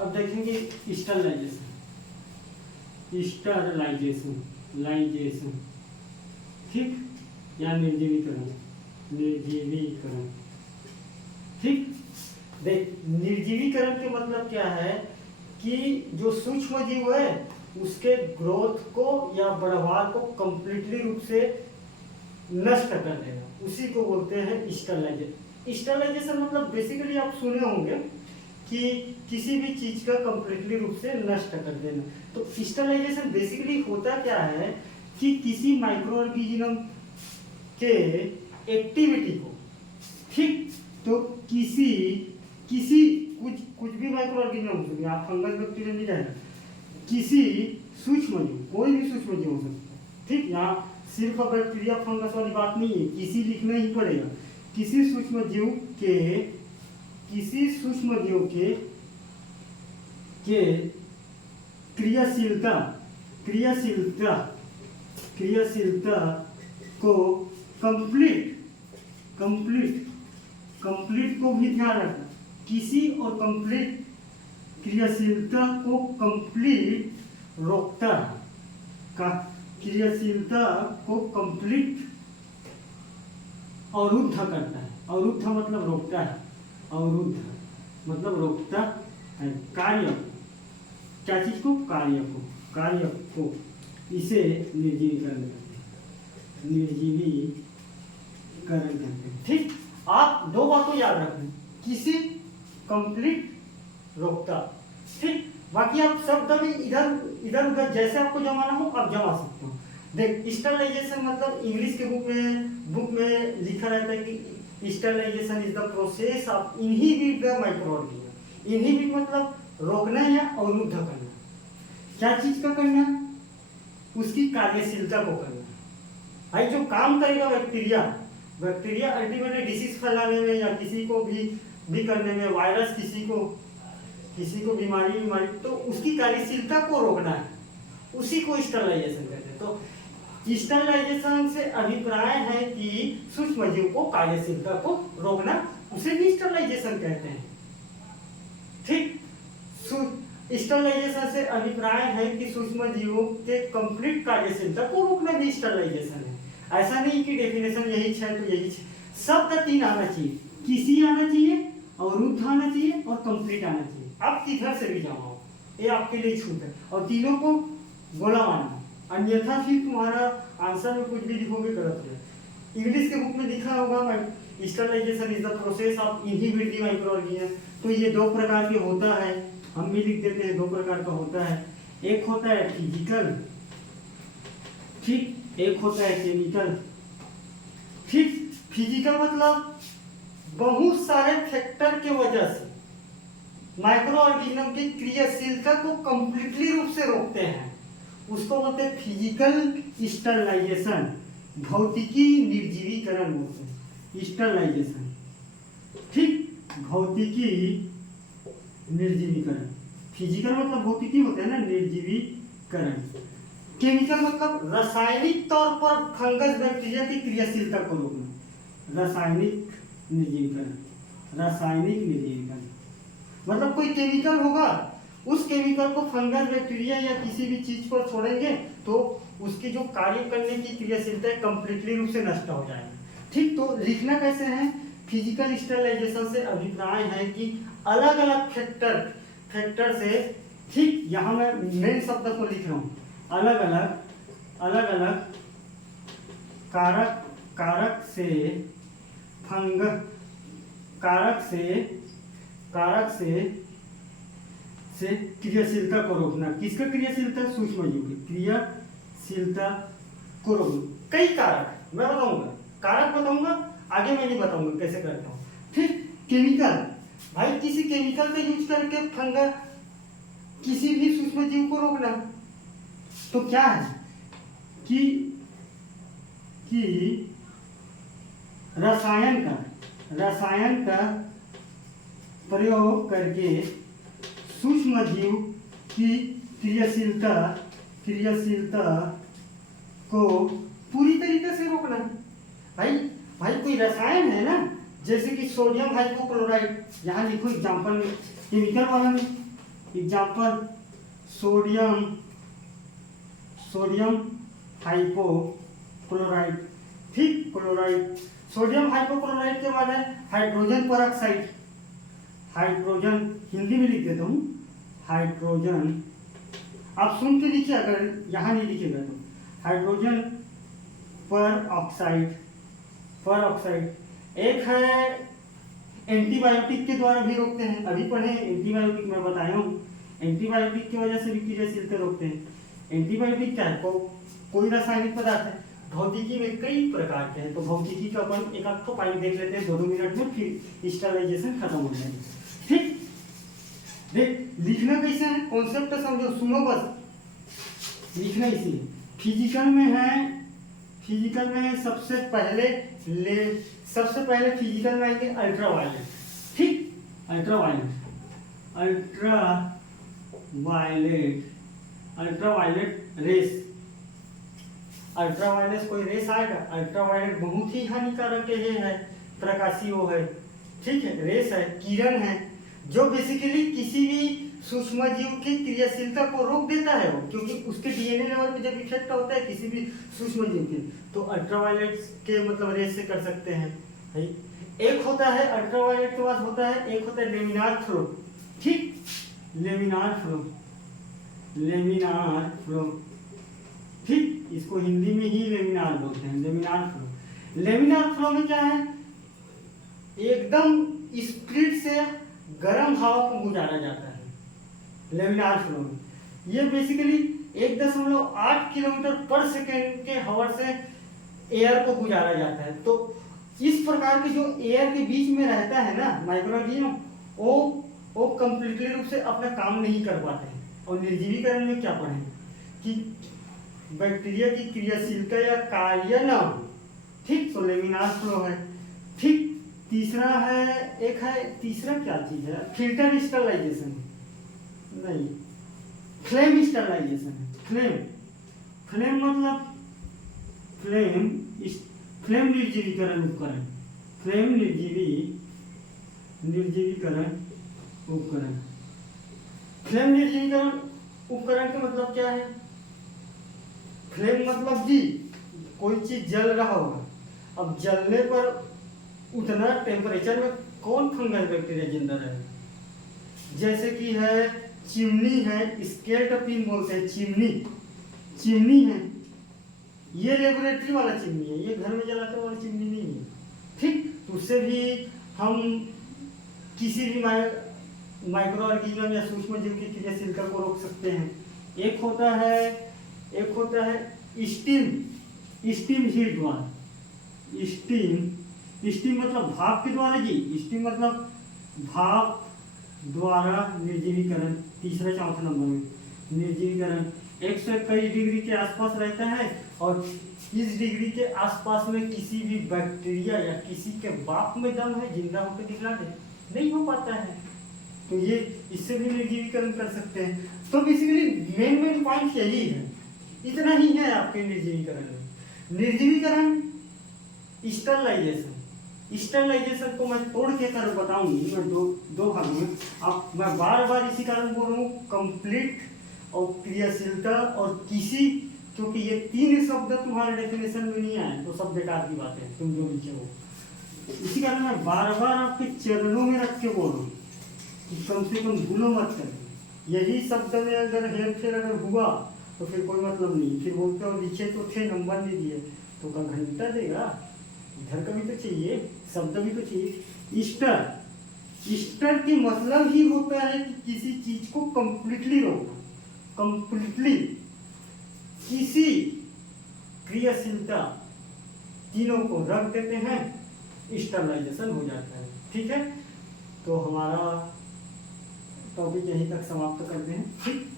अब देखेंगे sterilization, sterilization, लाइजेशन, ठीक, या निर्जीवीकरण, निर्जीवीकरण, ठीक। देख, निर्जीवीकरण के मतलब क्या है कि जो सूक्ष्म जीव है उसके ग्रोथ को या बढ़वार को कंप्लीटली रूप से नष्ट कर देना, उसी को बोलते हैं स्टरलाइजेशन। स्टरलाइजेशन मतलब बेसिकली आप सुने होंगे कि किसी भी चीज का कंप्लीटली रूप से नष्ट कर देना। तो स्टरलाइजेशन बेसिकली होता क्या है कि किसी माइक्रो ऑर्गेनिज्म के एक्टिविटी को, ठीक, तो किसी किसी कुछ भी माइक्रो ऑर्गेनिज्म हो सकते हैं, आप फंगस बैक्टीरिया नहीं जाएगा, किसी सूक्ष्म जीव, कोई भी सूक्ष्म जीव हो सकता है, ठीक। यहाँ सिर्फ बैक्टीरिया फंगस वाली बात नहीं है, किसी लिखना ही पड़ेगा। किसी सूक्ष्म जीव के क्रियाशीलता को कंप्लीट को भी ध्यान रखना, किसी और कंप्लीट क्रियाशीलता को कंप्लीट रोकता है, का क्रियाशीलता को कंप्लीट अवरुद्ध करता है। अवरुद्ध मतलब रोकता है, अवरुद्ध मतलब रोकता है कार्य, क्या चीज को, कार्य को इसे निर्जीवीकरण कहते हैं, निर्जीवीकरण कहते हैं, ठीक। आप दो बातों याद रखें, किसी कंप्लीट रोकता, ठीक। बाकी आप शब्द में इधर उधर जैसे आपको जमाना हो आप जमा सकते हो। देख, स्टरलाइजेशन मतलब इंग्लिश के बुक में लिखा रहता है कि sterilisation is the process of inhibit the micro organism. Inhibit मतलब रोकना या अवरुद्ध करना। क्या चीज का करना, उसकी कार्यशीलता को करना। भाई जो काम करेगा बैक्टीरिया अल्टीमेटली डिसीज फैलाने में या किसी को भी करने में, वायरस किसी को बीमारी, तो उसकी कार्यशीलता को रोकना है, उसी को स्टरलाइजेशन कहते हैं। तो स्टरलाइजेशन से अभिप्राय है कि सूक्ष्म जीव को कार्यशीलता को रोकना, उसे भी स्टरलाइजेशन कहते हैं, ठीक। स्टरलाइजेशन से अभिप्राय है कि सूक्ष्म जीवों के कंप्लीट कार्यशीलता को रोकना भी स्टरलाइजेशन है। ऐसा नहीं कि डेफिनेशन यही है तो यही है, शब्द तीन आना चाहिए, किसी आना चाहिए, अवरुद्ध आना चाहिए और कंप्लीट आना चाहिए। आप किधर से भी जाओ, ये आपके लिए छूट है, और तीनों को गोला मानना, अन्यथा फिर तुम्हारा आंसर में कुछ भी लिखोगे गलत है। इंग्लिश के बुक में लिखा होगा sterilisation is the process of inhibiting micro organism. तो ये दो प्रकार के होता है, हम भी लिख देते हैं, दो प्रकार का होता है। एक होता है फिजिकल, ठीक, एक होता है केमिकल, ठीक। फिजिकल मतलब बहुत सारे फैक्टर के वजह से माइक्रो ऑर्गेनिज्म की क्रियाशीलता को कंप्लीटली रूप से रोकते हैं, उसको बोलते हैं फिजिकल स्टरलाइजेशन, भौतिकी निर्जीवीकरण बोलते हैं, स्टरलाइजेशन, ठीक। भौतिकी निर्जीवीकरण, फिजिकल मतलब भौतिकी होता है ना, निर्जीवीकरण। केमिकल मतलब रासायनिक तौर पर फंगस बैक्टीरिया की क्रियाशीलता को रोकना, रासायनिक निर्जीवीकरण मतलब कोई केमिकल होगा, उस केमिकल को फंगस बैक्टीरिया या किसी भी चीज पर छोड़ेंगे तो उसकी जो कार्य करने की क्रियाशीलता है कंप्लीटली रूप से नष्ट हो जाएगी, ठीक। तो लिखना कैसे है, फिजिकल स्टरलाइजेशन से अभिप्राय है कि अलग अलग फैक्टर से, ठीक, यहाँ मैं मेन शब्द को लिख रहा हूँ, अलग अलग कारक से क्रियाशीलता को रोकना। किसका क्रियाशीलता, सूक्ष्म जीव की क्रियाशीलता को रोकना। कई कारक मैं बताऊंगा, आगे मैं नहीं बताऊंगा कैसे करता हूँ, ठीक। केमिकल, भाई किसी केमिकल का यूज करके फंगस किसी भी सूक्ष्म जीव को रोकना, तो क्या है कि रसायन का प्रयोग करके सूक्ष्म जीव की क्रियाशीलता को पूरी तरीके से रोकना। भाई कोई रसायन है ना, जैसे कि सोडियम हाइपोक्लोराइड, यहाँ लिखो एग्जांपल में, केमिकल वाला में एग्जाम्पल सोडियम हाइपोक्लोराइड, ठीक, क्लोराइड। सोडियम हाइपोक्लोराइड के बाद है हाइड्रोजन पेरोक्साइड। हाइड्रोजन हिंदी में लिख देता हूँ, हाइड्रोजन, आप सुन के लिखिए, अगर यहाँ नहीं लिखेगा तो। हाइड्रोजन पेरोक्साइड, एक है एंटीबायोटिक के द्वारा भी रोकते हैं, अभी पढ़े एंटीबायोटिक, मैं बताया हूँ एंटीबायोटिक की वजह से भी क्रियाशीलता रोकते हैं। एंटीबायोटिक क्या है? कोई रासायनिक पदार्थ है। भौतिकी में कई प्रकार के हैं, तो भौतिकी का अपन एक आध पॉइंट देख लेते हैं 2 मिनट में, फिर स्टरलाइजेशन खत्म हो जाएगी, ठीक। देख लिखना कैसे है, कॉन्सेप्ट समझो, सुनो बस, लिखना इसी। फिजिकल में है सबसे पहले फिजिकल में आएंगे अल्ट्रावायलेट, ठीक, अल्ट्रावायलेट रेस। अल्ट्रावायलेट कोई रेस आएगा, अल्ट्रावायलेट बहुत ही हानिकारक है, प्रकाशीय वो है, ठीक है, रेस है, किरण है, जो बेसिकली किसी भी सूक्ष्म जीव की क्रियाशीलता को रोक देता है वो, क्योंकि उसके डीएनए लेवल पे जब इफेक्ट होता है किसी भी सूक्ष्म जीव के, तो अल्ट्रावायलेट के मतलब रेस से कर सकते हैं, है? एक होता है अल्ट्रावायलेट के बाद होता है, एक होता है लेमिनार फ्लो, ठीक, लेमिनार फ्लो, ठीक, इसको हिंदी में ही लेमिनार बोलते हैं, लेमिनार फ्लो में क्या है, एकदम स्पीड से गर्म हवा को गुजारा जाता है लेमिनार फ्लो में। ये बेसिकली 1.8 किलोमीटर पर सेकेंड के हवा से एयर को गुजारा जाता है। तो इस प्रकार के जो एयर के बीच में रहता है ना माइक्रोऑर्गेनिज्म, वो कंप्लीटली रूप से अपना काम नहीं कर पाते हैं। और निर्जीवीकरण में क्या पढ़ें कि बैक्टीरिया की क्रियाशीलता या कार्य न हो, ठीक, तो लेमिनार फ्लो है, ठीक। तीसरा क्या चीज है, फिल्टर स्टरलाइजेशन, नहीं, फ्लेम स्टरलाइजेशन है। फ्लेम मतलब फ्लेम निर्जीवीकरण उपकरण, फ्लेम निर्जीवीकरण उपकरण का मतलब क्या है? फ्लेम मतलब जी कोई चीज जल रहा होगा, अब जलने पर उतना टेम्परेचर में कौन फंगस बैक्टीरिया जिंदा रहेगा? जैसे कि है चिमनी है, स्केल्टपिन बोलते हैं, चिमनी है, ये लेबोरेटरी वाला चिमनी है, ये घर में जलाते वाला चिमनी नहीं है, ठीक। उससे भी हम किसी भी माइक्रो ऑर्गेनिज्म या सूक्ष्म जीव की क्रियाशीलता को रोक सकते हैं। एक होता है स्टीम हीट द्वारा, स्टीम मतलब भाप के द्वारा जी, स्टीम मतलब भाप द्वारा निर्जीवीकरण। तीसरा चौथा नंबर में निर्जीवीकरण 121 डिग्री के आसपास रहता है, और इस डिग्री के आसपास में किसी भी बैक्टीरिया या किसी के बाप में दम है, जिंदा होकर दिखला दे, नहीं हो पाता है, तो ये इससे भी निर्जीवीकरण कर सकते हैं। तो बेसिकली मेन पॉइंट यही है, इतना ही है आपके निर्जीवीकरण में। निर्जीवीकरण स्टरलाइजेशन को मैं तोड़ के कर बताऊंगी मैं दो भागों में। अब मैं बार इसी कारण बोल रहा हूँ, कंप्लीट और क्रियाशीलता और किसी, क्योंकि ये 3 शब्द तुम्हारे डेफिनेशन में नहीं आए तो सब बेकार की बात है, तुम जो लिखे हो। इसी कारण मैं बार आपके चरणों में रख के बोल रहा हूँ कि कम से कम भूलो मत कर। यही शब्द में अगर हेरफेर अगर हुआ तो फिर कोई मतलब नहीं, फिर बोलते हो लिखे तो थे नंबर नहीं दिए, तो का घंटा देगा, इधर का भी तो चाहिए, शब्द भी तो चाहिए। स्टर की मतलब ही होता है कि किसी चीज को कंप्लीटली रोकना, कंप्लीटली किसी क्रियाशीलता तीनों को रख देते हैं, स्टरलाइजेशन हो जाता है, ठीक है। तो हमारा टॉपिक यहीं तक समाप्त करते हैं, ठीक।